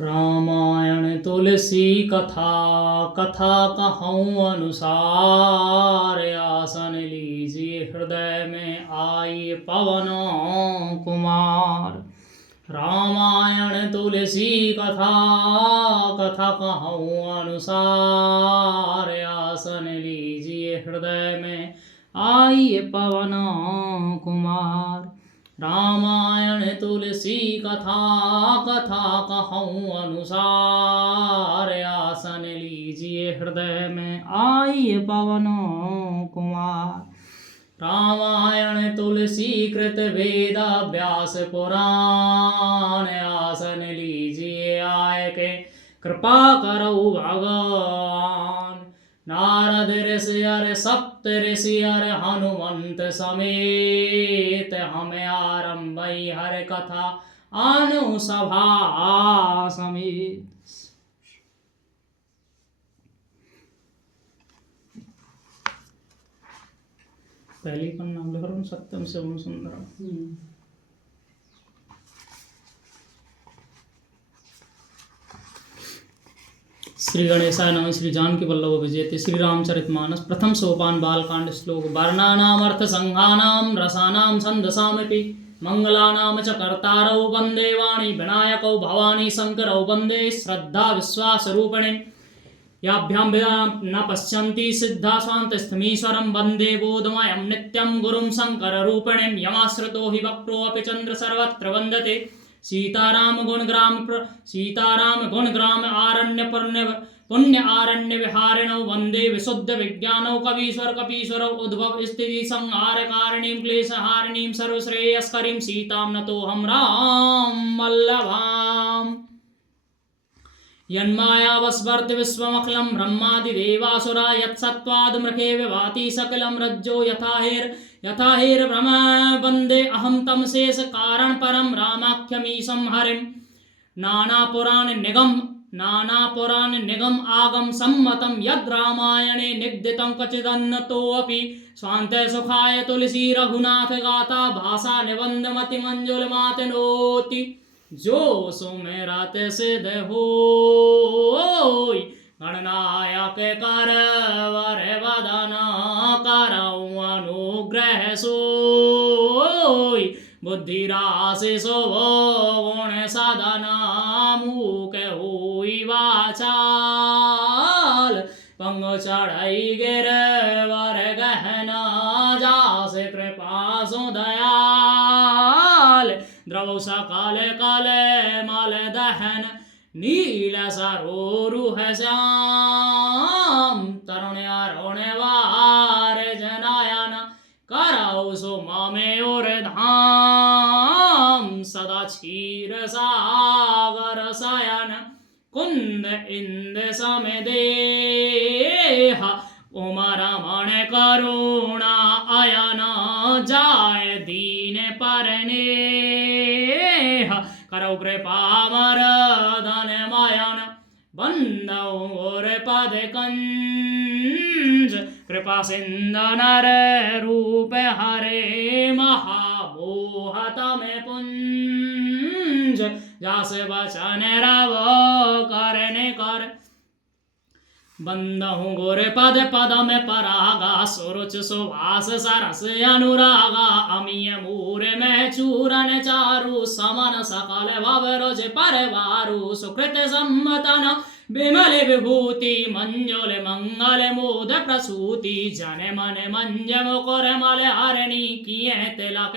रामायण तुलसी कथा कथा कहूँ अनुसार आसन लीजिए हृदय में आई पवन कुमार। रामायण तुलसी कथा कथा कहूँ अनुसार आसन लीजिए हृदय में आई पवन कुमार। रामायण तुलसी कथा कथा कहूँ अनुसार आसन लीजिए हृदय में आई पवन कुमार। रामायण तुलसी कृत वेद व्यास पुराण आसन लीजिए आय के कृपा करो भगवान। नारद ऋषि अर सप्त ऋषि अर हनुमंत समेत हमें आरंभ हर कथा अनुसभा समेत। पहली पन्ना लहरों सत्यम शिवम सुंदरम। श्री गणेशाय नमः। श्री जानकी वल्लभ विजयते। श्री रामचरितमानस प्रथम सोपान बालकांड श्लोक। वर्णानामर्थ संघानाम रसानाम छंदसामपि मंगलानाम च कर्तारौ वंदे वाणी विनायकौ भवानी शंकरौ वंदे श्रद्धा विश्वास रूपिणे। याभ्यां वेदा न पश्यन्ति सिद्धा स्वान्तस्थमीश्वरं वन्दे बोधमयं नित्यं गुरुं शङ्कररूपिणीं। यमाश्रितो हि वक्रोऽपि चन्द्र सर्वत्र वन्दते। सीताराम गुणग्राम आरण्य पुण्य आरण्य विहारिणौ वन्दे विशुद्ध विज्ञानौ कवीश्वर कपीश्वरौ उद्भव स्थिति संहार कारिणीं क्लेशहारिणीं सर्वश्रेयस्करीं सीतां नतोऽहं राम वल्लभाम्। यन्मायावस्वर्त विश्वमखिलं ब्रह्मादिदेवासुरा यत्सत्त्वादमृखे विभाति सकलं रज्जो यथा हेर्ब्रह्म वन्दे अहं तं शेष कारण परं रामाख्यमीशं हरिं। नानापुराण निगम आगम सम्मतं यद् रामायणे निगदितं क्वचिदन्यतोऽपि स्वान्ते सुखाय तुलसी रघुनाथ गाथा भाषा निबंध मति मंजुल मातनोति। जो सुमेरत सिद्ध होय गणनायक करवर वदन करौ अनुग्रह सोय। बुद्धि राशि शोभ गुण सदन मूक होई वाचाल। पंग चढ़ई गिरवर गहना जास कृपा सो दयाल। द्रव सकल कल मल दहन नील सरोरुह श्याम। तरुण अरुण वार जनायन करौ सुममे और धाम। सदा क्षीर सागर शयन कुंद इंद सम देह। उमर मन करुणा अयन जाय दीन परने। करौ कृपा मरदन मयन बंदौ और पद कंज। कृपा सिंधु नर रूप हरे महामोह तम पुंज। जास वचन रव करने कर बंदहु गोरे पद पद में परागा। सुरुच सुवास सरस अनुरागा। अमीय मूर में चूरन चारु समन सकल भवरोज परवारु। सुकृत सम्मतन विमल विभूति मंजुल मंगल मोद प्रसूति। जन मन मंज मुकुर मल हरणी किए तिलक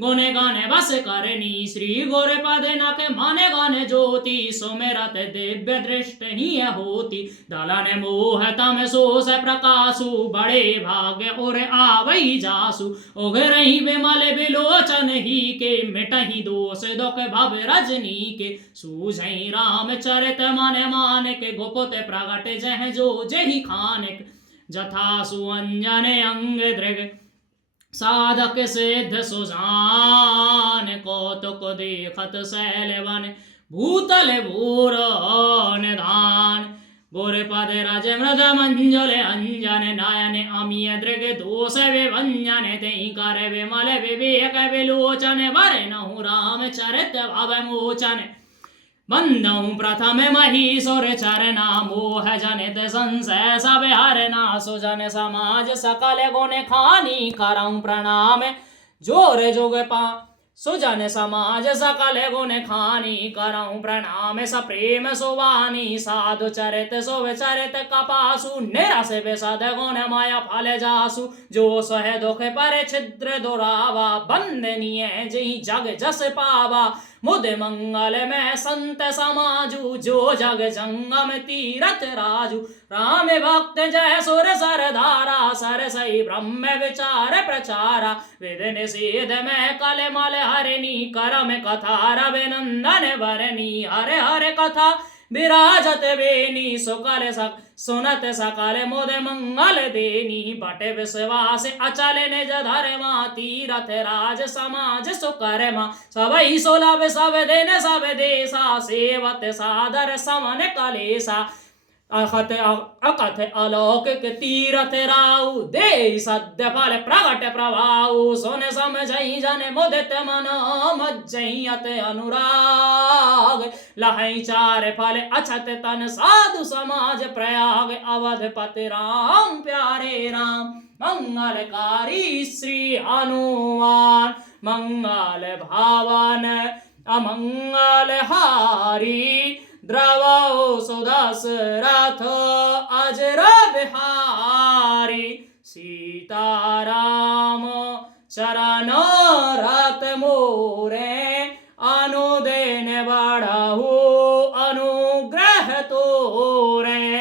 गुने गाने बस करनी। श्री गोरे पद नक माने गाने ज्योति। सुमेरत दिव्य दृष्ट ही होती। दलन मोह तम सोस प्रकाशु बड़े भाग्य और आवई जासु। उघरही विमल विलोचन ही के मिटही दोष दुख भव रजनी के। सूझई राम चरित मन मान के गुप्त प्रगट जह जो जही खानिक। जथा सुअंजन अंग दृग साधक सिद्ध सुजान। कौतुक देखत शैलवन भूतल भूर निधान। गोरपद रज मृद मंजुल अंजन नयन अमीय दृग दोष विभंजन तेहि कर विमल विवेक विलोचन वरनहु राम चरित भव मोचन बंदऊ प्रथम महीसुर चरना मोह जनित संशय सब हरना सुजन समाज सकल गुण खानी करऊं प्रणाम जोर जुग पा सुजन समाज सकल गुण खानी करऊं प्रणाम सप्रेम सुवानी साधु चरित शुभ चरित कपासु निरस विशद गुण माया फल जासु जो सह दुख पर छिद्र दुरावा बंदनीय जही जग जस पावा मुद मंगल में संत समाजु जो जग जंगम तीरथ राजु राम भक्त जय सुर सरधारा सर सही ब्रह्म विचार प्रचारा वेद निषेध में कल मल हरिणी करम कथा रविनंदन वरनी हरे हरे कथा विराजत बेनी सुकल सक सुनत सकल मुद मंगल देनी बट विश्वास अचल निज धर्मा तीरथ राज समाज सुकर्मा सबई सुलभ सब दिन सब देशा सेवत सादर समन कलेसा अकथ अलौकिक तीरथ राउ दे सद्य फल प्रगट प्रभाउ सुन समझई जन मुदित मन मज्जयत अनुराग लहई चार फल अछत तन साधु समाज प्रयाग अवधपति राम प्यारे राम मंगलकारी श्री हनुमान मंगल भावन अमंगल हारी द्रवो सुदशरथ अजर बिहारी सीताराम चरण रत मोरे अनुदिन बढ़हु अनुग्रह तोरे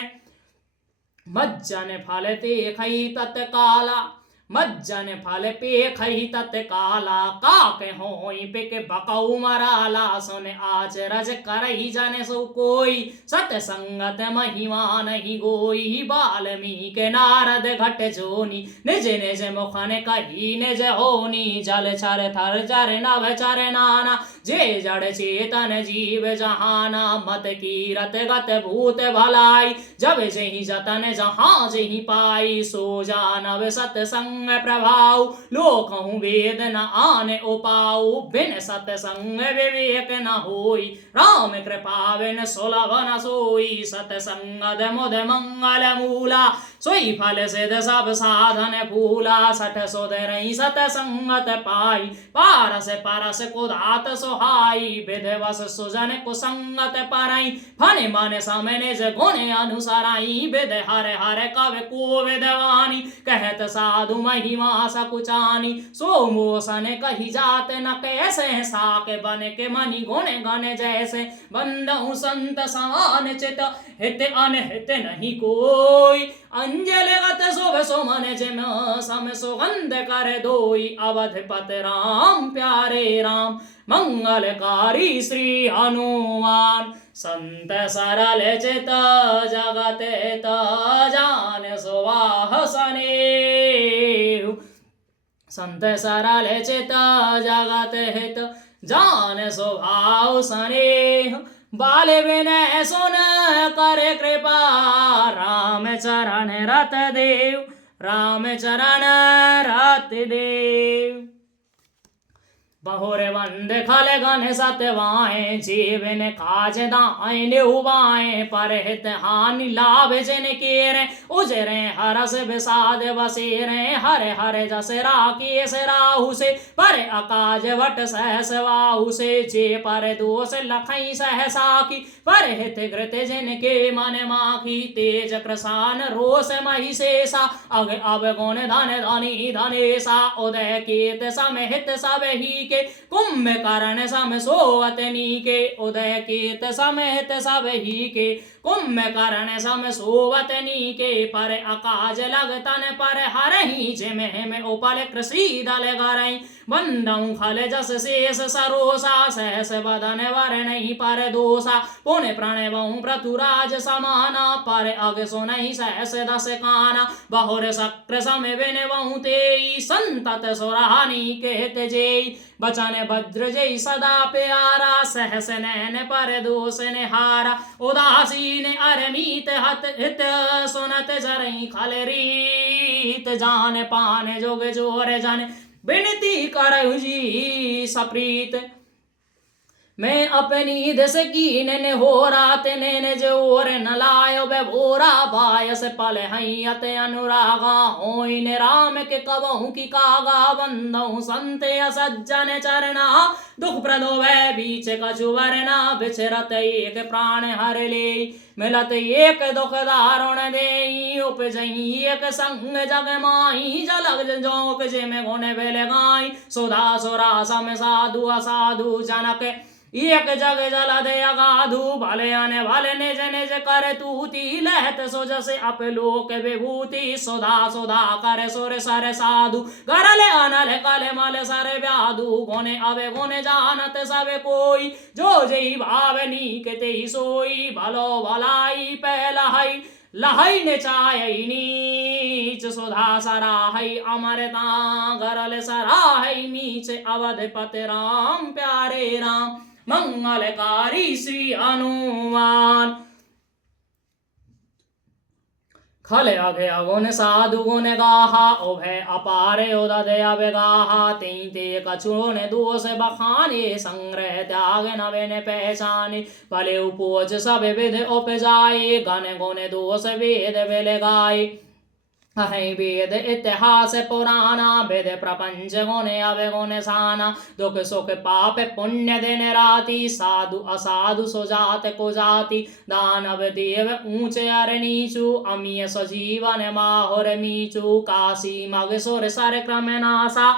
मज्जन फल देखई तत्काला मज्जन फल पेखई तत्काला काके होई पिक बकऊ मराला सुन आचरज करही जन सो कोई सतसंगत महिमा नहीं गोई वाल्मीक नारद घट जोनी निज निज मुखन कही निज होनी जल चर थर चर नभ चर नाना जे जड़ चेतन जीव जहाना मत कीरत गत भूत भलाई जब जही जतन जहाँ जही पाई सो जानव सतसंग प्रभाव लोकहु वेद न आने उपाऊ बिन सतसंग विवेक न होई राम कृपा बिन सुलभ न सोई सतसंगद मुद मंगल मूला सोई फल सिद्ध सब साधन फूला सठ सुधरई सतसंगत पाई पारस परस कुदात सुहाई विधवस सुजन कुसंगत परई फन मन समय निज गुण अनुसराई विद हर हर कव को विद्वानी कहत साधु महिमा सकुचानी सो मोसन कही जात न कैसे साके बन के मनि गुण गण जैसे बंदहु संत समान चित हित अनहित नहीं कोई अंजलगत शुभ सुमन जिम सम सुगंध कर दोई अवधपत राम प्यारे राम मंगलकारी श्री हनुमान संत सरल चित जगत जान सुवाहसने संत सरल चित जगत हित जान स्वभाव स्नेह बाल विनय सुन कर कृपा राम चरण रत देव राम चरण रत देव बहुर वंद खल गन सतवाए जीवन काज दाए निहुवाए पर हित हानि लाभ जिन केरे उजरे हरस विषाद बसेरे हर हर जस राकेश राहु से पर अकाज वट सहस वाहु से जे पर दोष लखई सहसा की पर हित घृत जिन के मन माखी तेज प्रसान रोष मही शेषा अग अवगुण धन धनी धनेशा उदय केत समहित सब ही के कुंभकर्ण सम सोवतनी के उदय केत समेत सब ही के कुंभकर्ण सम सोवतनी के पर अकाज लगतन पर हरहि जिमह में उपल कृषि दल गरई बंदऊ खल जस शेष सरोसा सहस बदन वर नहीं पर दोषा पुण्य प्रणवऊ पृथुराज समाना पर अग सुनहि सहस दस काना बहुर शक्र सम विनवऊ तेई संतत सुरानी कहत जेई बचन वज्र जय सदा प्यारा सहस नैन पर दोष निहारा उदासीन अरमीत हत हित सुनत जरई खल रीत जान पान जोग जोर जन बिनती करहु जी सप्रीत मैं अपनी दस कीन ने हो रात ने जोर न लायो बे भोरा बायस पल हैयत अनुरागा होइन राम के कबहू की कागा बंदहु संत सज्जन चरना दुख प्रदो वै बीच कछु वरना बिछरत एक प्राण हर ले मिलत एक दुख दारुण दे उपजई एक संग जग माही जलग जोक जे में गुण बेल गाई सुधा सुरा सम साधु असाधु जनक एक जग जल दे अगाधु भले आने वाले निज निज कर तूती लहत सो जसे अप लोक विभूति सुधा सुधा कर सुर सर साधु गरले अनल कले मल सर व्याधु गुने अवे गुने जानत सब कोई जो जई भावनी के ते सोई भलो भलाई पहलाई लहई ने चाय नीच सुधा सराहई अमरता गरल सराहई नीच अवधपति राम प्यारे राम मंगलकारी श्री हनुमान खले अघे अगुन साधु गुण गाहा उभय अपारे उदय अवगाहा तीन ते कछु ने दोष बखाने संग्रह त्याग नवे ने पहचाने भले उपोज सब विध उपजाए गण गुण दोष वेद बेल गाए अहि वेद इतिहास पुराना वेद प्रपंच गुणे अवगुण साना दुख सुख पाप पुण्य दिन राति साधु असाधु सुजात को जाति दानव देव ऊंचे अर नीचु अमीय सजीवन माहुर मीचु काशी मग सुर सर क्रम नासा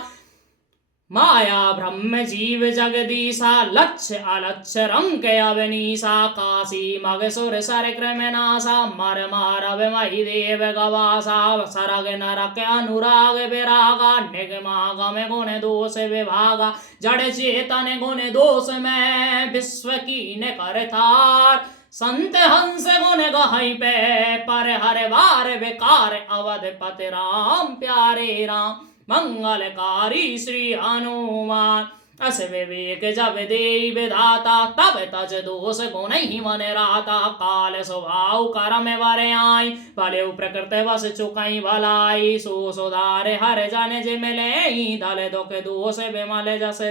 माया ब्रह्म जीव जगदीशा लक्ष्य अलक्ष्य रंग अवनीसा काशी मग सुर सर क्रम नासा मर मारव मही देव गवासा सरग नरक अनुराग विरागा निगमागम गुण दोष विभागा जड़ चेतन गुण दोष में विश्व कीन करतार संत हंस गुण गहई पे पर हर बार विकार अवधपति राम प्यारे राम मंगलकारी श्री हनुमान अस विवेक जब दे विधाता तब तज दोष गुण ही मन राता काल स्वभाव कर्म वर आई भले प्रकृति वस चुकई भलाई सो सुधारे हर जन जिमले दल दुख दोष विमल जस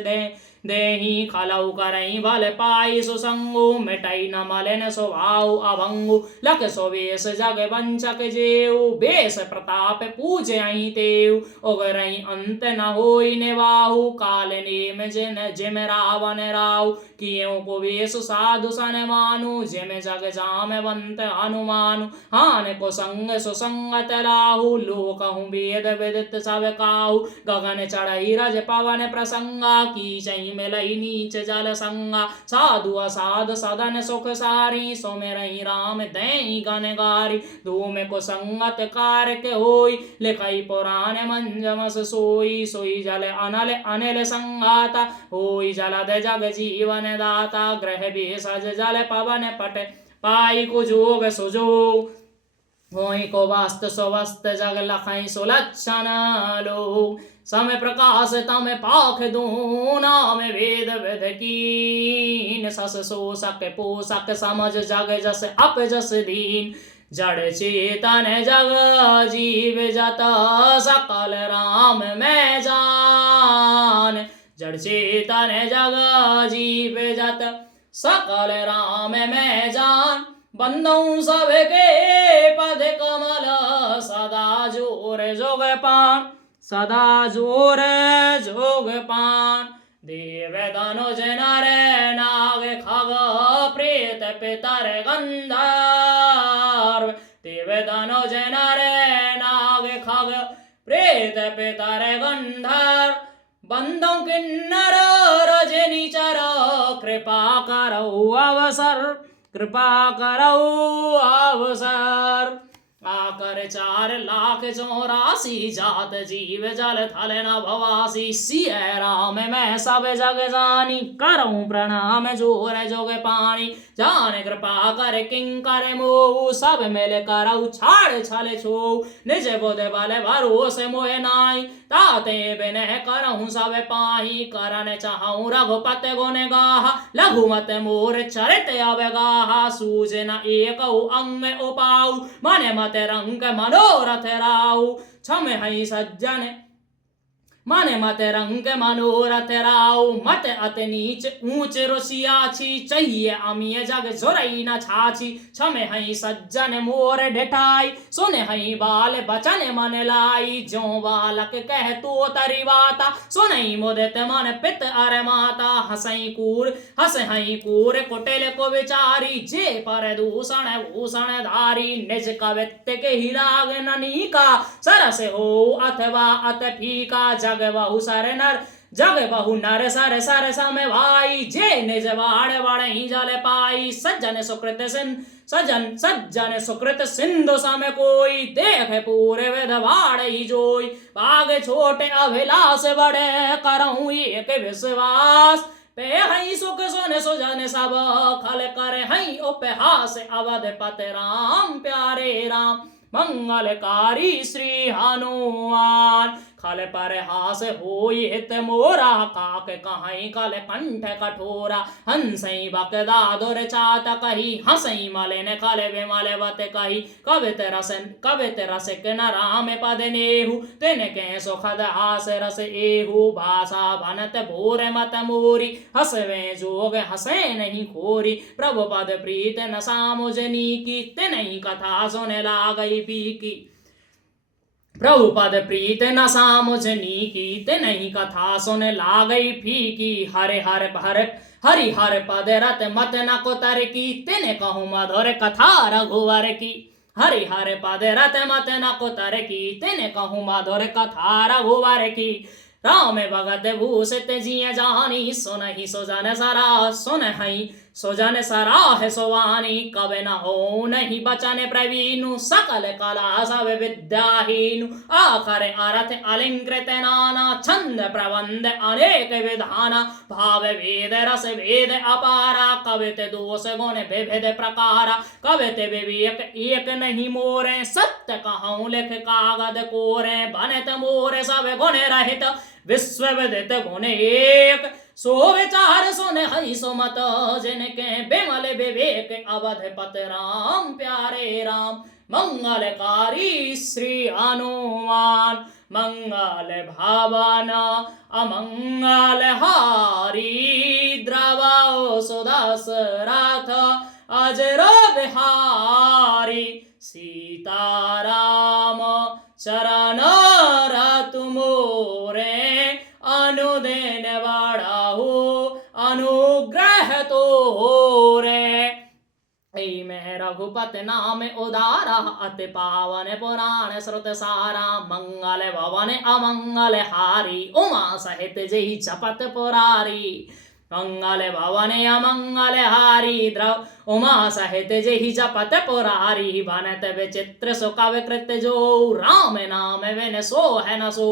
देही खलऊ करई भल पाई सुसंगु मिटई न मलिन स्वभाव अभंगु लक सुवेश जग वंचक जेऊ बेस प्रताप पूजई तेऊ उगरई अंत न होई निवाहु काल नेम जिन जिम रावण राव कियों को वेश साधु सन मानु जिम जग जामवंत हनुमानु हान को संग सुसंगत राहु लोकहु वेद विदित सब काहु गगन चढ़ई रज पवन प्रसंगा की चई मिलई नीच जल संगा साधु असाधु सदन सुख सारी सोमेरई राम दई गन गारी धूम को संगत कारक होई लिखई पुराण मंजमस सोई सोई जल अनल अनिल संगाता होई जलद जग जीवन दाता ग्रह भेषज जल पवन पट पाई को जोग सुजोग होई को वास्त स्वस्त जग लखई सुलक्षण लोग समय प्रकाश तम पाख दूना में वेद विध कीन सस सोसक पोषक समझ जग जस अप जस दीन जड़ चेतन जग जीव जत सकल राम में जान जड़ चेतन जग जीव जत सकल राम में जान बंदों सबके पद कमल सदा जोर जोग पान सदा जोर जोग पान देव धनुज नर नाग खग प्रेत पितर गंधर्व देव धनुज नर नाग खग प्रेत पितर गंधर्व बंदों किन्नर रजनी चर कृपा करो अवसर कृपा करो अवसर आकर 4,84,000 जात जीव जल थल न भवासी सिय राम मैं सब जग जानी करऊं प्रणाम जोर जोग पानी जान कृपा कर किंकर मोह सब मिल करऊ छाड़ छल छो निज बुध बल भरोसे मोह नाई ताते बिनह करऊं सब पाही करन चाहूं रघुपति गुण गाहा लघुमत मोर चरित अवगाहा सूझ न एक अंग उपाऊ मन मत रंग मनोरथ राऊ छम हई सज्जन मन मत रंग मनोरथ राव मत अत नीच ऊंच रोसियाछी चाहिए अमीय जग जोरई न छाछी छमे हई सज्जन मोर ढिठाई सुने हई बाल बचन मन लाई जो बालक कह तो तरिवाता सुनई मुदित मन पित अर माता हंस हई कूर कुटिल को विचारी जे पर दूषण भूषण धारी निज कवित्त के ही राग ननीका सरस हो अथवा अत फीका जग बहु सर नर जग बहु नर सर सर सम भाई जे निज वाड़ वड़ही जल पाई सज्जन सुकृत सिंधु सम कोई देख पूरे विधवाड़ ही जोई बाग छोटे अभिलाष बड़े करहूं एक विश्वास पे हई सुख सुन सुजन सब खल कर हई उपहास अवध पत राम प्यारे राम मंगलकारी श्री हनुमान खल पर हास होई हित मोरा काक कहाई कल कंठ कठोरा हंसई बकदादुर चात कही हंसई मलिन कल विमल वत कही कवित रसिक न राम पद नेहु तिन के सुखद हास रस एहु भाषा बनत भोर मत मोरी हसवे जोग हसे नहीं खोरी प्रभु पद प्रीत न सामुजनी की तिनई कथा सुन लागई पी की प्रभु पद प्रीत न सामुझनी की तिनहि कथा सुन लागई फीकी हरे हरि हर पद रत मत न कुतर की तिन कहूँ मधुर कथा रघुवर की हरि हर पद रत मत न कुतर की तिन कहूँ मधुर कथा रघुवर की राम भगत भूषित जिय जानी सुनहि सुजन सरा सुनहि सुजन सराह सुवानी कब न हो नहीं बचन प्रवीणु सकल कला सब विद्याहीनु आखर अर्थ अलंकृत नाना छंद प्रबंध अनेक विधाना भाव वेद रस वेद अपारा कवित दोष गुण विविध प्रकारा कवित विवेक एक नहीं मोरे सत्य कहूँ लिख कागद कोरे बनत मोरे सब गुण रहित विश्व विदित गुण एक सो विचार सुन हई सुमत जिनके बिमल विवेक अवध पत राम प्यारे राम मंगलकारी श्री हनुमान मंगल भावना अमंगल हारी द्रवो सुदशरथ अजर बिहारी सीताराम चरण रतु मोरे अनुदिन बढ़ाहु अनुग्रह तो रे मैं रघुपत नाम उदारा अति पावन पुराण श्रुत सारा मंगल भवन अमंगल हारी उमा सहित जही जपत पुरारी मंगल भवन अमंगल हारी द्रव उमा सहित जही जपत पुरारी बनत विचित्र सुकव कृत जो राम नाम बिन सो है न सो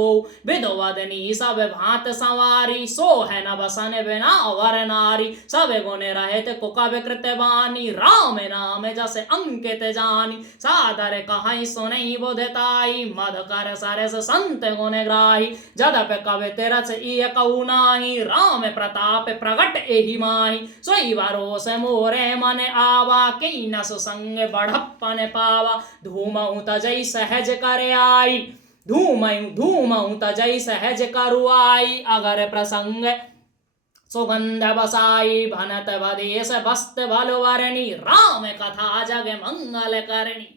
विधवदनी सब भांत सवारी सो है न बसन बिना वर नारी सब गुण रहित कुकव कृत बानी राम नाम जस अंकित जानी सादर कहाई सुनई बुधताई मधुकर सरस संत गुण ग्राही जदप कवित रच इय कहु नाही राम प्रताप प्रगट एहि माही सोई भरोस मोरे मन आवा कई न सुसंग बढ़प्पन पावा धूमऊ तजई सहज कर आई धूमऊ तजई सहज करु आई अगर प्रसंग सुगंध बसाई भनत बदेश बस्त बलवरणी राम कथा जग मंगल करणी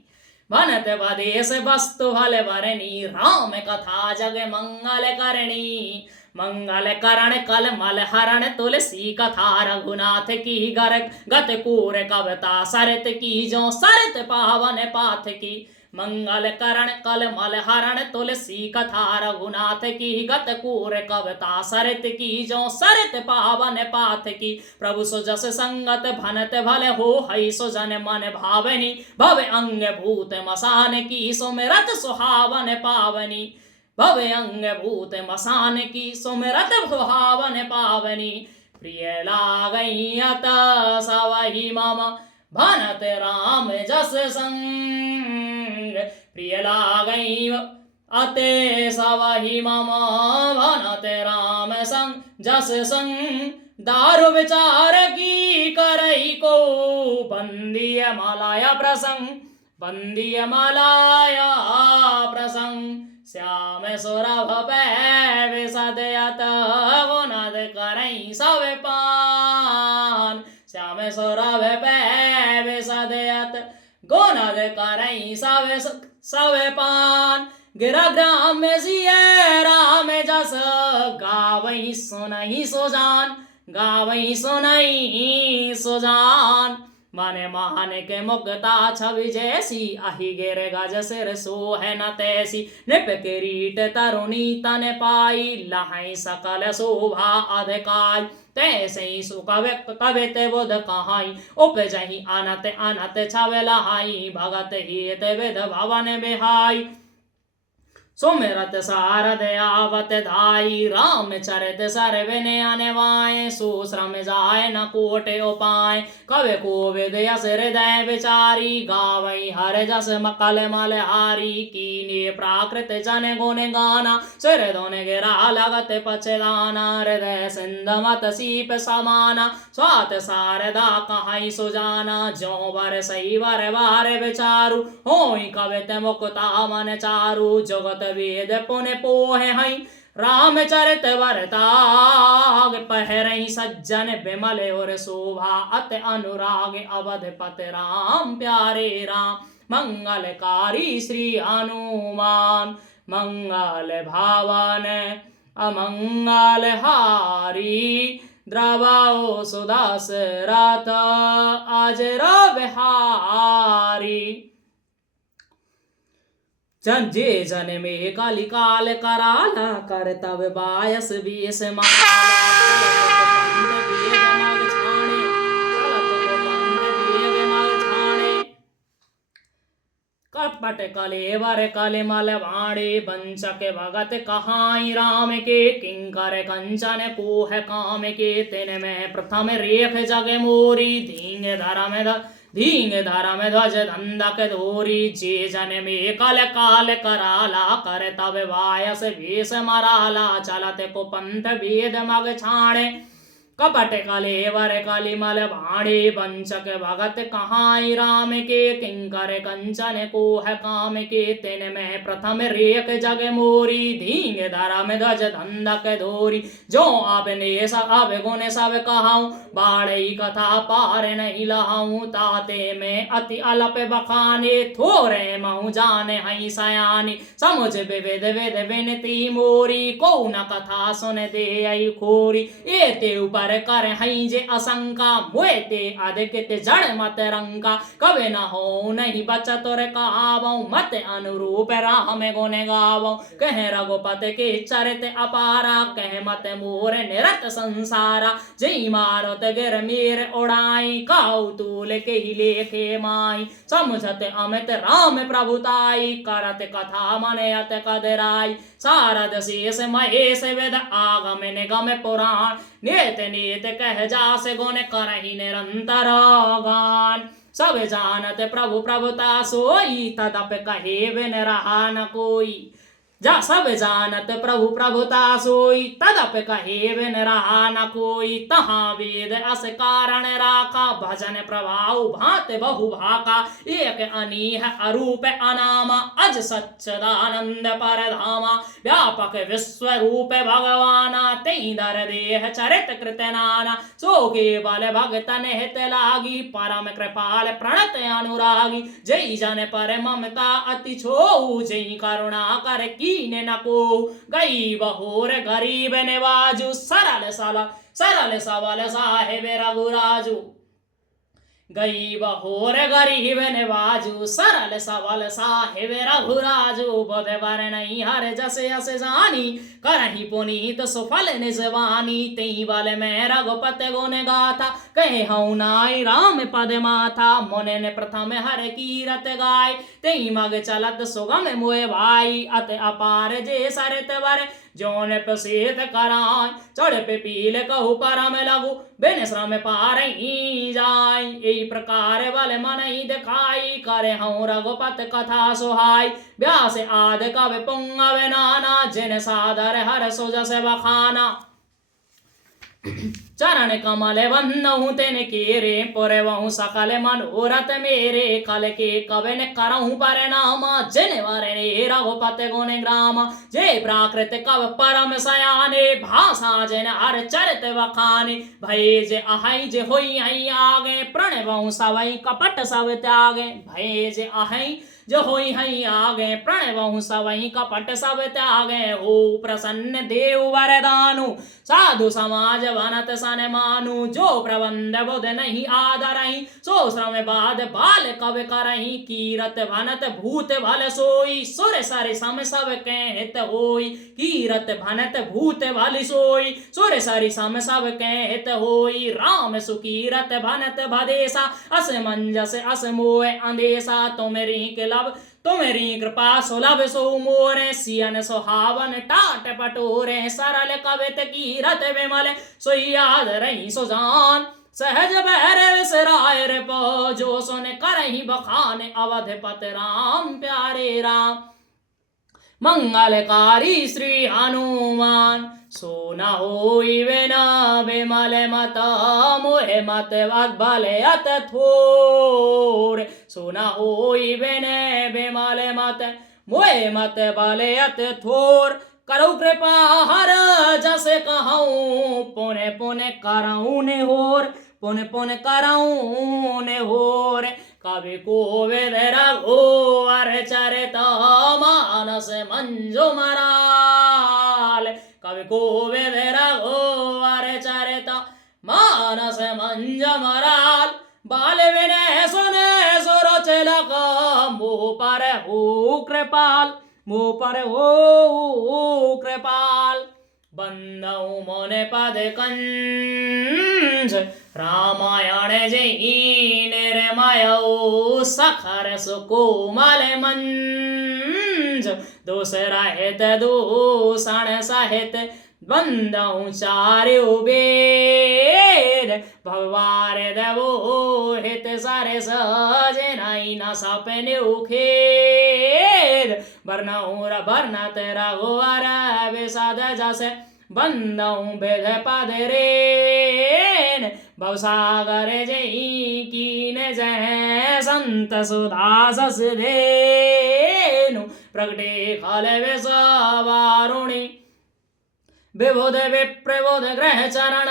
भनत बदेश वस्तु भल वरणी राम कथा जग मंगल करणी मंगल करण कल मल हरण तुलसी कथा रघुनाथ की गत कूर कविता सरत की जो सरत पावन पाथ की मंगल करण कल मल हरण तुलसी कथा रघुनाथ की गत कूर कविता सरत की जो सरत पावन पाथ की प्रभु सुजस संगत भनत भल हो हई सुजन मन भावनी भव अंग भूत मसान की सुमिरत सुहावन पावनी भव अंग भूत मसान की सुमिरत सुहावन पावनी प्रिय लागत सवहि मम भनत राम जस संग प्रिय लागई अते सवहि मम भनत राम संग जस संग दारु विचार की करई को बंदीय मलाया प्रसंग श्याम सुरभ पै सदयत गुणद करई सब पान श्याम सौरभ पै सदयत गुणद करई सब पान गिरा ग्राम में जिये राम जस गावई सुनई सोजान गावई सुनई सोजान माने महाने के मुक्ता छवि जैसी आही गिर गज सिर सो है न तैसी निप किरीट तरुणी तन पाई लहाई सकल शोभा अधिकाई तैसे ही सुकवित कवित बुध कहाई उपजही अनत अनत छव लहाई भगत हित विध भवन बिहाई सुमिरत सारद आवत धाई राम चरित सर्विन अनवाय सुश्रम जाय न कोटि उपाय कवि कोविद यस हृदय विचारी गावई हर जस मकल मलहारी कीने प्राकृत जन गुण गाना सिर धुन गिरा लगत पचदाना हृदय सिंधमत सीप समाना स्वात शारदा कहाई सुजाना जो वर सही वर वार विचारु होई कवित मुक्ता मन चारु जगत वेद पुण्य पोहे हई रामचरित वरताग पहरई सज्जन बिमल और शोभा अत अनुराग अवधपत राम प्यारे राम मंगलकारी श्री हनुमान मंगल भावन अमंगल हारी द्रवाओ सुदास रात आज बिहारी जन जे जन में काली काल कराला कर तब बायस बीस कपट कलेवर कलिमल भाणे बंचक भगत कहाई राम के किंकर कंचन कोह काम के तिन में प्रथम रेख जग मोरी धींग धर्म ध्वज धंधक धोरी जे जन में कल काल कराला कर तब वायस भेष मराला चलत कुपंथ भेद मग छाणे कपट कलेवर कलिमल भाणे वंशक भगत कहाई राम के किंकर कंचन कोह काम के तिन में प्रथम रेख जग मोरी धींग धर्म ध्वज धंधक धोरी जो आपने सब गुण सब कहाऊं बाड़ई कथा पार नहीं लहाऊं ताते में अति अलप बखाने थोरे महु जाने हई सयानी समुझ विविध विध विनती मोरी को न कथा सुन दे आई खोरी एते ऊपर कर हई जे असंका मुए ते अधिक जड़ मत रंका कभी न हो नहीं बचत और कहावो मत अनुरूप राम गुण गावो कह रघुपति के चरित अपारा कह मत मोर निरत संसारा जय मारुत गिर मीर उड़ाई कौतूल के ही लेखे माई समुझत अमित राम प्रभुताई करत कथा मन अत कदराई शारद शेष महेश वेद आगम निगम पुराण नियत नियत कह जास गुण करहि निरंतर गान सब जानत प्रभु प्रभुता सोई तदप कहे बिन रहा न कोई जा सब जानत प्रभु प्रभुता सोई तदप कहे बिन रहा न कोई तहाँ वेद अस कारण राखा भजन प्रभाव भात बहु भाका एक अनीह अरूप अनामा अज सच्चदानंद परधामा व्यापक विश्व रूप भगवाना तेई दर देह चरित कृत नाना सो केवल भगतन हित लागी परम कृपाल प्रणत अनुरागी जय जन पर ममता अति छो जय करुणा कर की न को गई बहोर गरीब नवाजू सरल सवाल साहेब रघुराजू गई बहोर गरीब नवाजू सरल सवाल साहेब रघुराजू बद बर नहीं हर जसे अस जानी करही पुनीत सुफल निजवानी तई बल में रघुपति गुण गाथा कहे हऊ नाई राम पद माथा मुने ने प्रथम हर कीरत गाय तई मग चलत सुगम मुए भाई अत अपार जे सरित वर जोन प्रसिद्ध कराय चढ़ पे पील कहु परम लगु बिन श्रम पार ही जाय एई प्रकार बल मन ही दिखाई करे हूँ रघुपत कथा सुहाई व्यास आदि कवि पुंगव नाना जिन सादर हर सुजस बखाना चरण कमल बंदहु तेन केरे पुरवहु सकल मनोरथ मेरे कल के कवन करहु परिणाम जिन वरणे रघुपति गुण ग्राम जय प्राकृत कव परम सयाने भाषा जिन हर चरित बखाने भय जे अहै जे होई हई आगे प्रणवहु सवै कपट सब त्यागे भय जे अहै जो होई हई आगे प्रणवहु सवै कपट सब त्यागे हो प्रसन्न देव वरदानु साधु समाज वनत सन मानु जो प्रबंध बुध नहीं आदरही सो श्रम बाद बाल कव करही कीरत भनत भूत भल सोई सुर सर सम सब के हित होई कीरत भनत भूत भल सोई सुर सर सम सब के हित होई राम सुकीरत भनत भदेसा अस मंजस अस मोह अंदेसा तुमरी के लब तुम्हारी कृपा सुलभ सो मोरे सियन सुहावन टाट पटोरे सरल कवित कीरत विमल सोयाद रही सुजान सहज बहर विसराय रिपो जो सुन करही बखान अवधपत राम प्यारे राम मंगलकारी श्री हनुमान सो न होई बिना विमल मत मोह मत बल अत थोर सो न होई बिने विमल मत मोह मत बल अत थोर करो कृपा हर जस कहूँ पुन पुन करऊँ ने होर पुन पुन करऊँ ने होर कवि कोविद रघुवर चरित मानस मंजु मराल कवि कोविद रघुवर चरित मानस मंजु मराल बाल विनय सुने सुरच लक मुँह पर हो कृपाल मुँह पर हो कृपाल बंदऊ मन पद कंज रामायण जई निर्मय सखर सुकोमल मंज दूसरा हित दूषण सहित बंदऊ चार्यो बेद भगवान देवो हित सारे सजनाई न सपने खेद बरनऊ बरनत रघुवर विषाद जस बंदऊ बेद पद रेन भवसागर जई कीन जय संत सुदास धेनु प्रगटे खल विषवारुणी विबुध विप्रबुध ग्रह चरण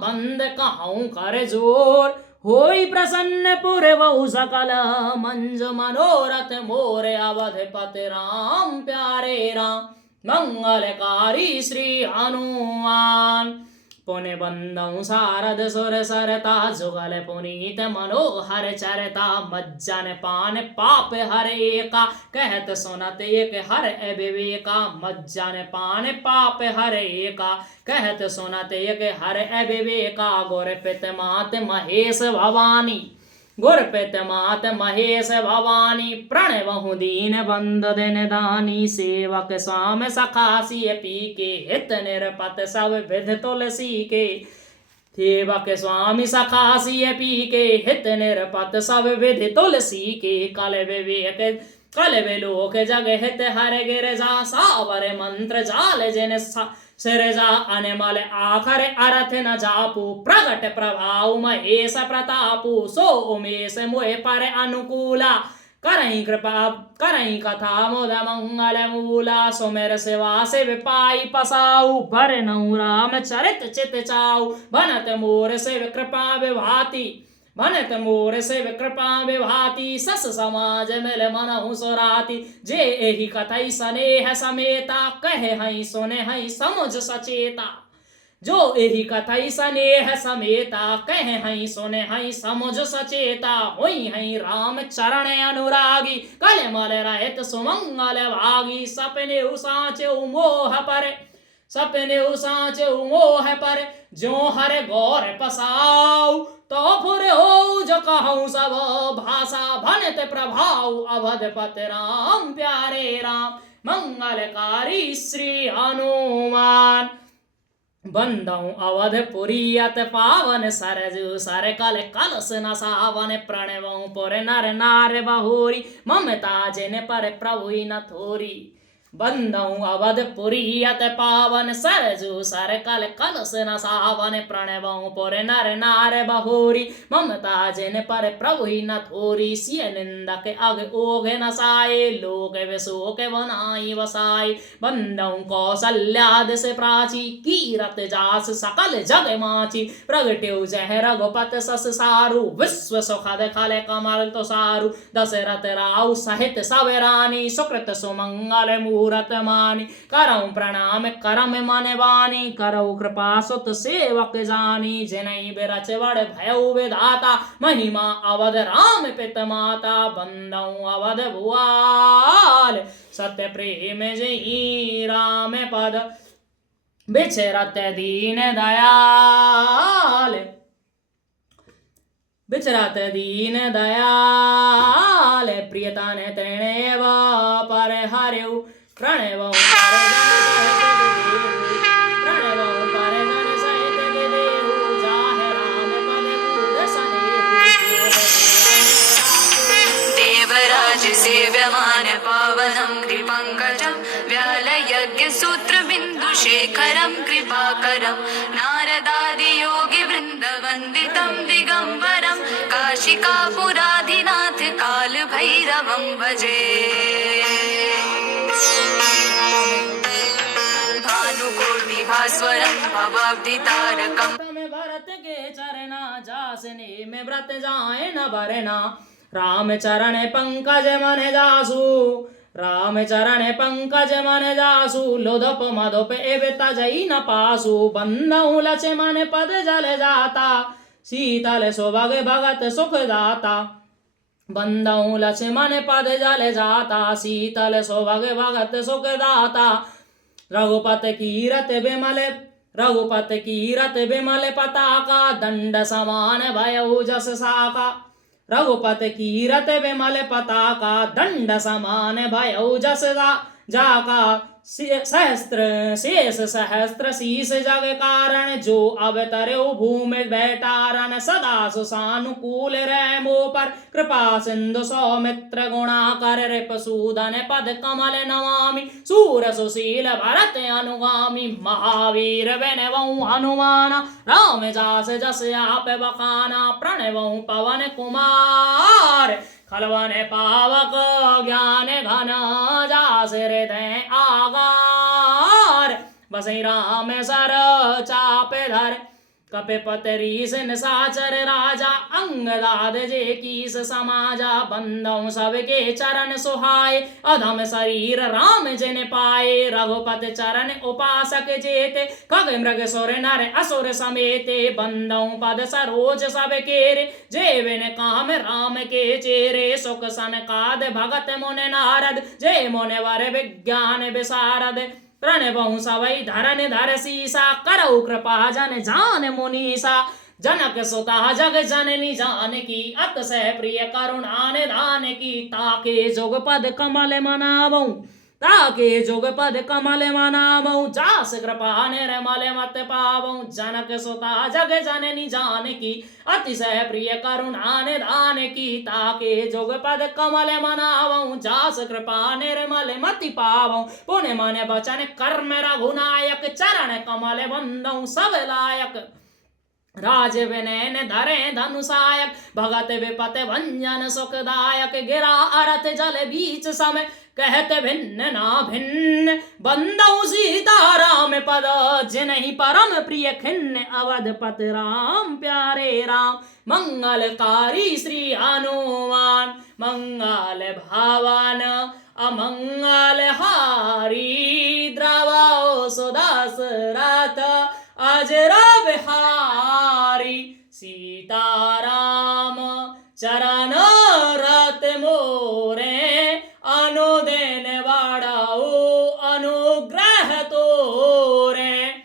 बंद कहूँ कर जोर होई प्रसन्न पुरवहु सकल मंज मनोरथ मोर अवधपति राम प्यारे राम मंगलकारी श्री हनुमान पुण्य बंदऊ शारद सुर सरता जुगल पुनीत मनोहर चरता मज्जन पान पाप हर एका कहत सुनत एक हर अविवेका मज्जन पान पाप हर एका कहत सुनत एक हर अविवेका गुरपित मात महेश भवानी गुरपित मात महेश भवानी प्रणवहु दीन बंद दिन दानी सेवक स्वाम सखासी पी के हित निरपत सब विध तुलसी के सेवक स्वामी सखासी पी के हित निरपत सब विधि तुलसी के कल विवेक कल विलोक जग हित हर गिरजा सावर मंत्र जाल जिन सिरजा अनमल आखर अर्थ न जापू प्रगट प्रभाव महेश प्रतापु सो उमेश मुहे पर अनुकूला करई कृपा करई कथा मुद मंगल मूला सुमेर सेवा से विपाई पसाऊ भर नऊ राम चरित चित चाऊ बनत मोर से कृपा विभाति बनत मोर से कृपा विभाति सस समाज मिल मनहु सुराति जे एहि कथई स्नेह समेता कहे हई सुने हई समुझ सचेता जो एहि कथई स्नेह समेता कहे हई सुने हई समुझ सचेता होई हई राम चरण अनुरागी कलमल रहित सुमंगल भागी सपने साचे मोह पर सपने साचे मोह पर जो हर गौर पसाऊ तो फुर हो जो कहूँ सब भाषा भनत प्रभाव अवधपति राम प्यारे राम मंगलकारी श्री हनुमान बंदऊ अवधपुरी अत पावन सरजु सर कल कलश न सावन प्रणवऊ पुर नर नार बहोरी ममता जिन पर प्रभु न थोरी बंदऊ अवधपुरी अत पावन सरजू सरकल कलश न सावन प्रणवऊ पुर नर नार बहोरी ममता जिन पर प्रभु ही न थोरी सिय निंदक अग ओघ न साये लोक विशोक बनाई वसाई बंदऊ कौशल्या से प्राची कीरत जास सकल जग माची प्रगट्यु जह रघुपत सस सारु विश्व सुखद खल कमल तो सारु दशरथ राउ सहित सब रानी सुकृत सुमंगल मूरत मानी करऊं प्रणाम करम मन वानी करऊ कृपा सुत सेवक जानी जिनई बिरच बड़ भयउ विधाता महिमा अवध राम पित माता बंदऊ अवध भुआल सत्य प्रेम जई राम पद बिचरत दीन दयाल बिचरत दीन दयाल प्रियता ने तृणेव पर हरिउ प्रणव देवराज सेव्यमान पावनं कृपङ्कजं व्यालयज्ञसूत्रबिन्दुशेखरं कृपाकरं नारदादियोगिवृन्दवन्दितं दिगम्बरं काशिकापुराधिनाथ कालभैरवं भजे भानुकोटि भास्वरं भवाब्धितारकम् भरत के चरना जासने में व्रत जाए न भरना राम चरण पंकज मन जासु राम चरण पंकज मन जासु लोधप मधुप एवता जई न पासु बंदऊ लक्ष्मण पद जल जाता शीतल सुभग भगत सुख दाता बंदऊ लक्ष्मण पद जल जाता शीतल सुभग भगत सुख दाता रघुपत कीरत विमल पताका दंड समान भयउ जस साका रघुपत कीरत विमल पताका दंड समान भयउ जस जाका सहस्त्र शेष सहस्त्र शीस जग कारण जो अवतरो भूमि बैठारन सदा सुसानुकूल रैमो पर कृपा सिंधु सौमित्र गुणा कर रिपसूदन पद कमल नमामि सूर सुशील भरत अनुगामी महावीर विनवं हनुमान राम जास जस आप बखाना प्रणवं पवन कुमार खलवन पावक ज्ञान घन जास हृदय आगार बसई राम सर चाप धर कपिपत रीस निसाचर राजा अंगदाद जे कीस समाजा बंदों सबके चरण सुहाए अधम शरीर राम जिन पाए रघुपत चरण उपासक जेते खग मृग सुर नर असुर समेते बंदों पद सरोज सब केरे जे बिन काम राम के चेरे सुख सनकाद भगत मुनि नारद जय मुनि वर विज्ञान विशारद प्रणवं सवै धरन धर सीसा करौ कृपा जन जान मुनीसा जनक सुता जग जननी जानकी अतिशय प्रिय करुणा निधान की ताके जोग पद कमल मनावौ ताके जोग पद कमल मनावौ जास कृपा निर्मल मत पावौ जनक सुता जग जननी जानकी अतिशय प्रिय करुणा निधान की ताके जोग पद कमल मनावौ जास कृपा निर्मल मति पावौ पुण्य मन वचन कर्म रघुनायक चरण कमल बंदौ सब लायक राज विनयन धरे धनुषायक भगत विपत भंजन सुखदायक गिरा अरथ जल बीच समय कहते भिन्न ना भिन्न बंदौ सीता राम पद जिन्हि परम प्रिय खिन्न अवधपत राम प्यारे राम मंगलकारी श्री हनुमान मंगल भावन अमंगल हारी द्रवो सुदास रात अजरा बिहारी सीताराम चरण रत मोरे अनुदिन बाड़ाओ अनुग्रह तोरे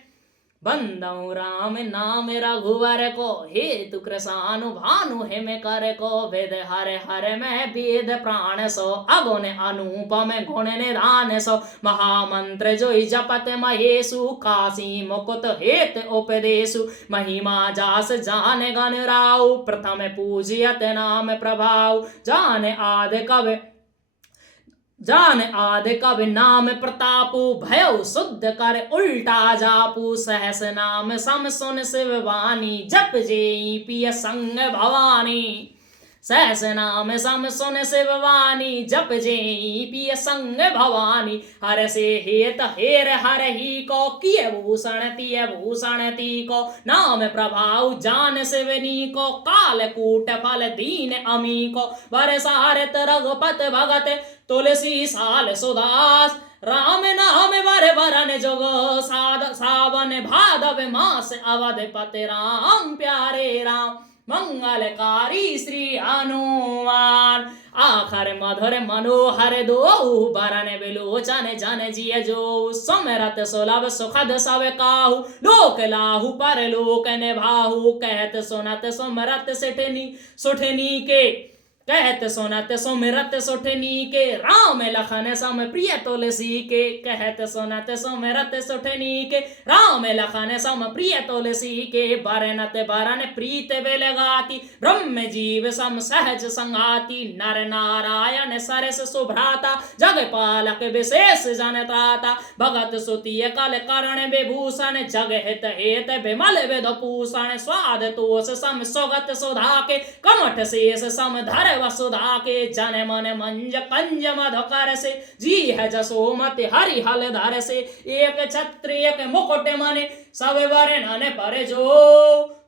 बंदौ राम नाम रघुवर को हेतु कृसानु भानु हिम कर को वेद हरे हरे में वेद प्राण सो अगुण अनुपम गुण निधान सो महामंत्र जोई जपत महेशु काशी मुकुट हेत उपदेशु महिमा जास जान गण राउ प्रथम पूजियत नाम प्रभाव जान आदि कवि जान आदि कवि नाम प्रतापु भयो शुद्ध कर उल्टा जापू सहस नाम सम सुन शिव वाणी जप जेई पिय संग भवानी सहस नाम सम सुन शिव वाणी जप जेई पिय संग भवानी हर से हेत हेर हर ही को किय भूषण ती को नाम प्रभाव जान शिवनी को काल कूट फल दीन अमी को बरसारत रघुपत भगत तुलसी साल सुदास राम नाम वर वरन जोग सावन भादव मास अवधपति राम प्यारे राम मंगलकारी श्री हनुमान आखर मधुर मनोहर दो बरन बिलोचन जन जिय जो सुमरत सुलभ सुखद सब काहू लोक लाहू पर लोक निभाहू कहत सुनत सुमरत सुठनी के कहत सुनत सुमिरत सुठनी के राम लखन सम प्रिय तुलसी के कहत सुनत सुमिरत सुठनी के राम लखन सम प्रिय तुलसी के बरनत बरन प्रीत बेलगाती ब्रह्म जीव सम सहज संगाती नर नारायण सरस सुभ्राता जग पालक विशेष जनत्राता भगत सुतिय कल करण विभूषण जग हित हेत विमल विधभूषण स्वाद तोष सम सुगत सुधा के कमठ शेष सम धर वसुधा के जन मन मंज कंज मधुकर से जी है जसोमति हरि हल धर से एक छत्र एक मुकुट मने सब वरण पर जो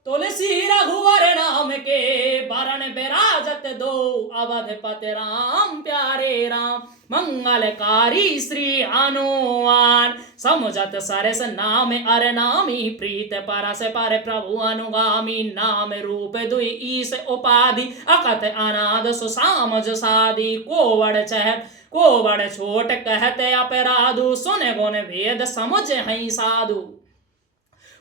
तुलसी रघुवर नाम के बरन विराजत दो अवधपति राम प्यारे राम मंगलकारी श्री हनुमान समुझत सरस नाम अर नामी प्रीत परस पर प्रभु अनुगामी नाम रूप दुई ईस उपाधि अकथ अनाद सुसामज सादी कोवड़ चहट कोवड़ छोट कहते अपराधु सुन गुण भेद समझ हई साधु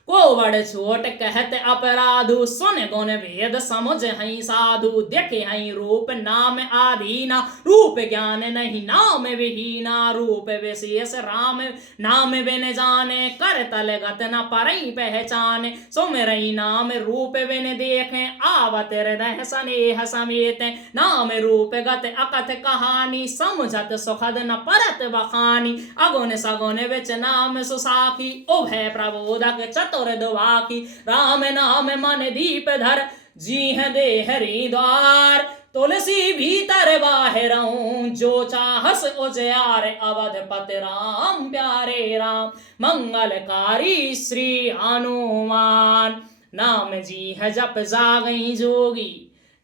कोवड़ छोट कहत अपराधु सुन गुण भेद समझ हई साधु देखे हई रूप नाम आधीना रूप ज्ञान नहीं नाम विहीना रूप विशेष राम नाम बिन जाने कर तल गत न परई पहचाने सुमिरई नाम रूप बिन देखे आवत हृदय स्नेह समेत नाम रूप गत अकथ कहानी समझत सुखद न परत बखानी अगुन सगुन विच नाम सुसाखी उभय प्रबोधक चतुर दुवाकी राम नाम मन दीप धर जी है दे हरि द्वार तुलसी भीतर बाहरऊं जो चाहस उजियार अवधपति राम प्यारे राम मंगलकारी श्री हनुमान नाम जी है जप जागई जोगी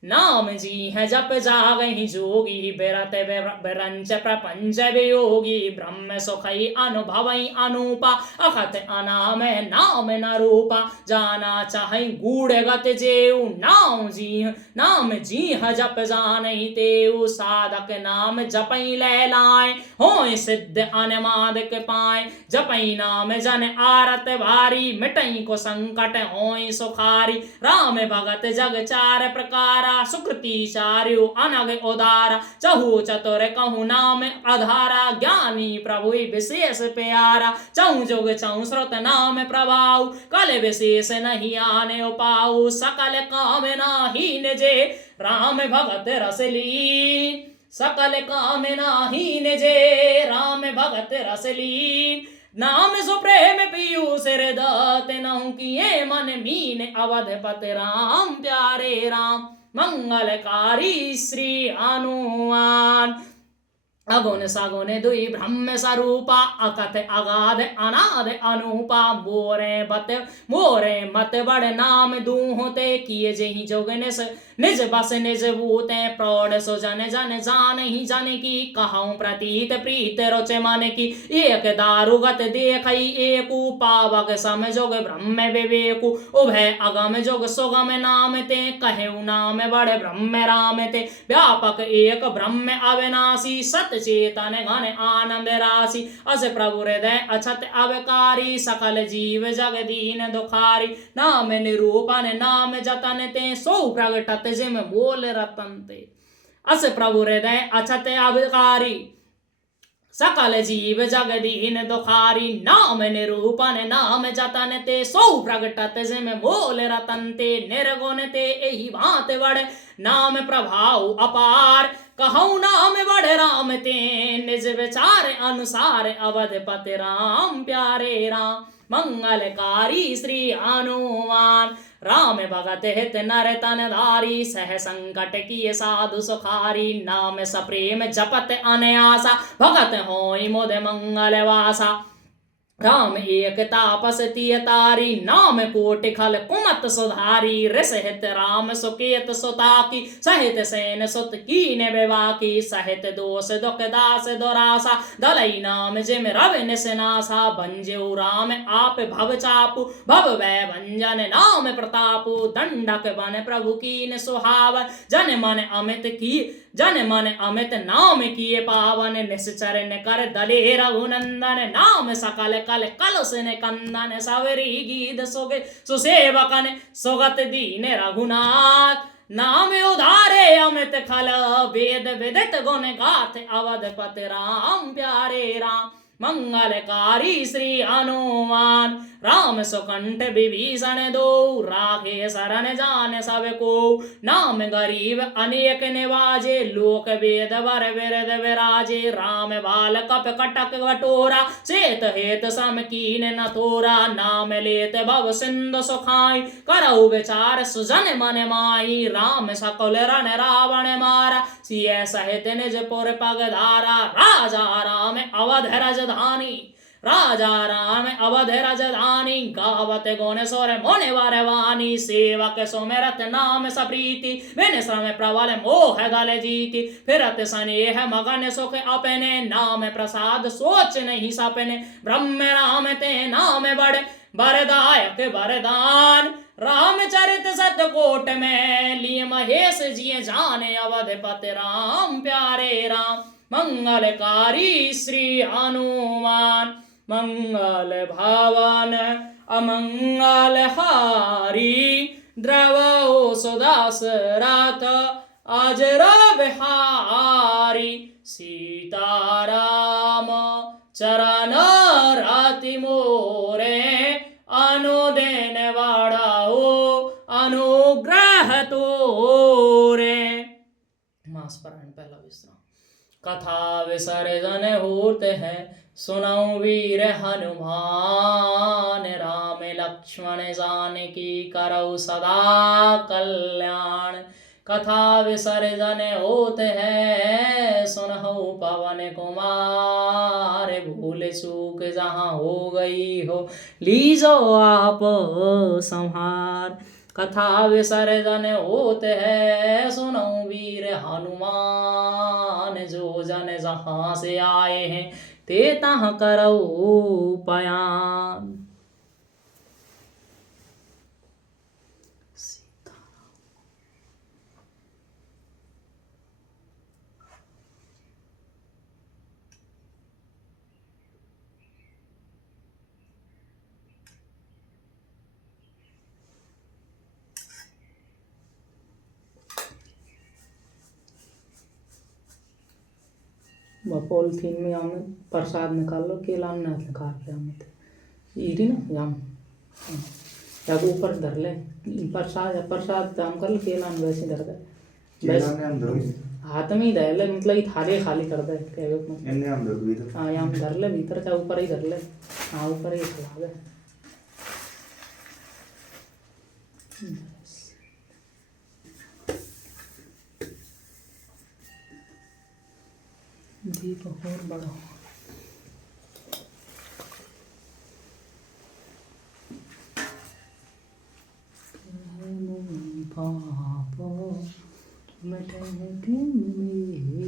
नाम जी है जप जागहि जोगी बिरत बिरंच प्रपंच वियोगी ब्रह्म सुखई अनुभवई अनूपा अखत अनाम नाम न रूपा जाना चाहई गूढ़ गत जेऊ नाम जी है जप जानहि तेऊ साधक नाम जपई लैलाए होय सिद्ध अनमादक पाए जपई नाम जन आरत भारी मिटई को संकट होय सुखारी राम भगत जग चार प्रकारा सुकृति चार्यो अनग उदारा चहु चतुर कहु नाम आधारा ज्ञानी प्रभु विशेष प्यारा चहु जोग चहु श्रुत नाम प्रभाव कल विशेष नहीं आने उपाऊ सकल काम नाहीन जे राम भगत रसली सकल काम नाहीन जे राम भगत रसली नाम सुप्रेम पीयूष हृदत नहु किए मन मीन अवधपति राम प्यारे राम मंगलकारी श्री हनुमान अगुण सगुण दुई ब्रह्म स्वरूपा अकथ अगाध अनाद अनूपा मोरे मत बड़ नाम दूहोते किए जही जोगन निज बस निज भूते प्रौढ़ सो जन जन जान ही जन की कहूँ प्रतीत प्रीत रुच मन की एक दारुगत देखई एकु पावक सम जोग ब्रह्म विवेकु उभय अगम जोग सुगम नाम ते कहेउ नाम बड़ ब्रह्म राम ते व्यापक एक ब्रह्म अविनाशी सत चेतन घन आनंद राशि अस प्रभु हृदय अछत अवकारी सकल जीव जग दीन दुखारी नाम निरूपण नाम जतन ते सो प्रगटत जिम बोल रतन ते अस प्रभु हृदय अछत अवकारी सकल जीव जगदीन दुखारी नाम निरूपण नाम जतन ते सौ प्रगटत जिम मोल रतन ते निर्गुण ते एहि भांत बड़ नाम प्रभाव अपार कहूँ नाम बड़ राम ते निज विचार अनुसार अवधपति राम प्यारे राम मंगलकारी श्री हनुमान राम भगत हित नर तन धारी सह संकट की साधु सुखारी नाम सप्रेम जपत अनयासा भगत होई मुद मंगल वासा राम एक तापस तिय तारी नाम कोटि खल कुमत सुधारी रिस हित राम सुकेत सुताकी सहित सेन सुत कीन बेवाकी सहित दोष दुख दास दुरासा दलई नाम जिम रवि निसनासा बंजो राम आप भव चापु भव वै भंजन नाम प्रतापु दंडक बन प्रभु कीन सुहावन जन मन अमित नाम किए पावन निश्चरण कर दले रघुनंदन नाम सकल कल कलुष कंदन सवरी गीत सुगे सुसेवकन सुगत दीन रघुनाथ नाम उधारे अमित खल वेद विदित गुण गाथ अवधपति राम प्यारे राम मंगलकारी श्री हनुमान राम सुकंठ विभीषण दो राखे शरण जान सब को नाम गरीब अनेक निवाजे लोक वेद वर विरद विराजे राम बाल कप कटक कटोरा चेत हेत सम कीन न तोरा नाम लेत भव सिंधु सुखाई करऊ विचार सुजन मन माई राम सकल रण रावण मारा सिय सहित निज पुर पगधारा राजा राम अवध राजधानी राजा राम अवध राजधानी गावत गुण सोर मोने वारवानी सेवक सुमिरत नाम सप्रीति बिन श्रम प्रबल मोह गल जीति फिरत स्नेह मगन सुख अपने नाम प्रसाद सोच नहीं सपने ब्रह्म राम ते नाम बड़ बरदायक वरदान रामचरित सतकोट में लिए महेश जी जाने अवधपति राम प्यारे राम मंगलकारी श्री हनुमान मंगल भावन अमंगल हारी द्रवो सुदास रात अजर बिहारी सीताराम चरण राति मोरे अनुदेन वाड़ाओ अनुग्रह तोरे। मास पारायण पहला विश्राम। कथा विसर्जन होते हैं सुनऊ वीर हनुमान राम लक्ष्मण जानकी करऊ सदा कल्याण। कथा विसर्जन होते हैं सुनहु पवन कुमार भूल चूक जहाँ हो गई हो लीजो आप संहार। कथा विसर्जन होते हैं सुनऊ वीर हनुमान जो जन जहाँ से आए हैं ते तहाँ करऊ पयान। पॉलिथीन में हम प्रसाद निकाल लो केला में निकाल ले हम इरी ना हम या ऊपर धर ले प्रसाद हम कर ले केला में वैसे धर दे वैसे हाथ में ही धर ले मतलब ये थाली खाली कर दे कहवे मतलब इनने हम धर भीतर हां हम धर ले भीतर चाहे ऊपर ही धर ले हां ऊपर ही चला दे। दीप और बड़ा पापो मिटेंगे मेरे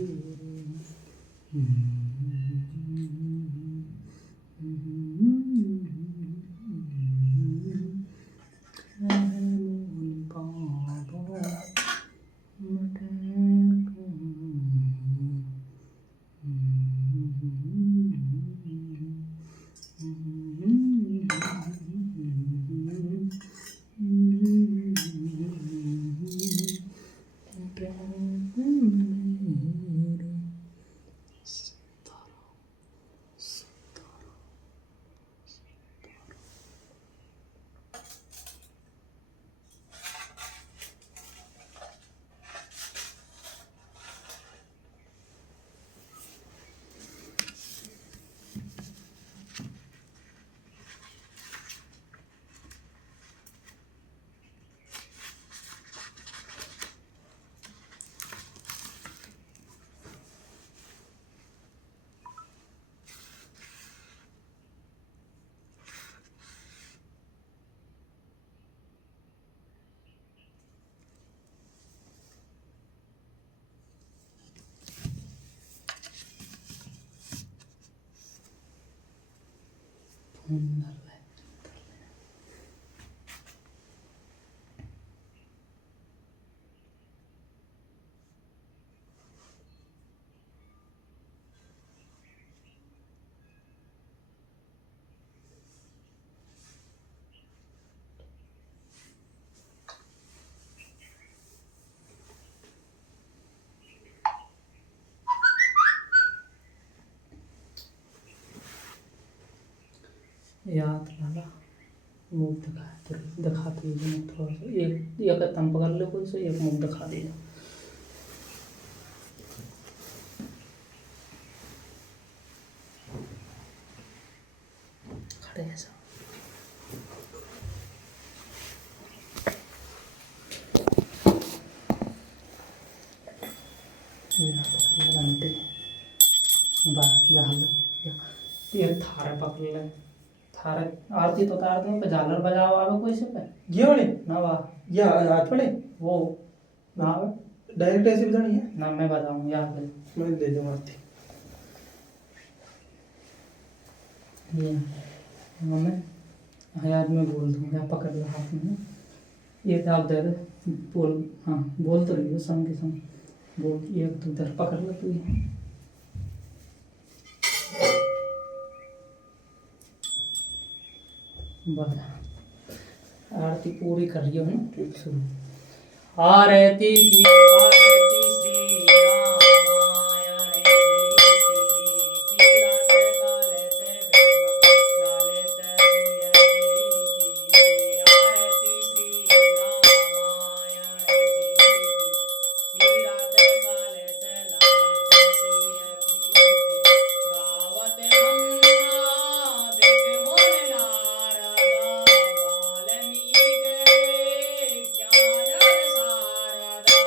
याद लाला मुंह दिखाते हुए थोड़ा सा एक तम पकड़ लो कोई से एक मुंह दिखा देगा। खड़े हैं सब। घंटे ये थारे पकड़ ले थारे आरती तो तार दो पे झालर बजाओ आवे कोई से पे ये वाले ना वाह या हाथ पड़े वो ना आवे डायरेक्ट ऐसे बजानी है। ना मैं बजाऊं याद है मैं दे दूंगा आरती। ये मैं याद में बोल दूंगा पकड़ लो हाथ में ये आप दे दे बोल हाँ बोल तो रही हो संग के संग बोल एक तो इधर पकड़ लो तू बस आरती पूरी कर रही हो ना ठीक। शुरू आरती की आरती श्री रामायण की रात काले ते बेमा लाले ते सिय की आरती श्री रामायण की रात काले ते लाले ते सिय की गावत गंगा देख मोर नारदा वाल्मीकि ज्ञान सारदा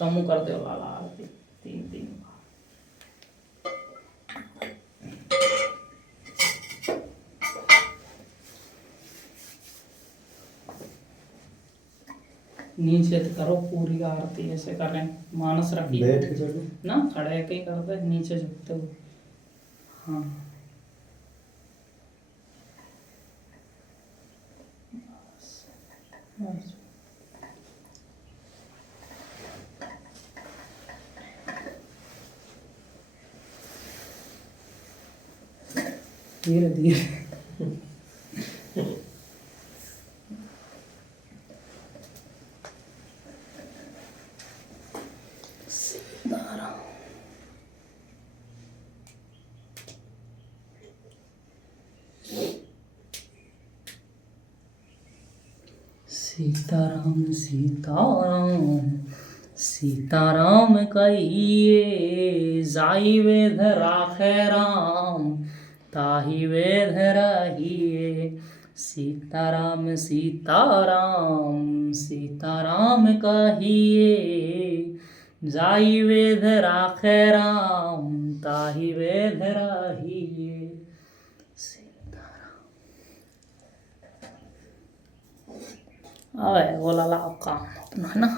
तमु कर दो लाला आरती 3 बार। नीचे तो करो पूरी आरती ऐसे करें, मानस रखिए बैठ के चलो। ना, खड़े के ही करते नीचे झुकते हुए। हाँ बस। धीरे धीरे सीताराम सीताराम सीताराम कहिए, जाई वेद राखे राम, ताहि वेद रहिए। सीताराम सीताराम सीताराम कहिए, जाई वेद राखे राम, ताहि वेद रहिए। सीताराम। अबे बोला ला काम अपना है ना।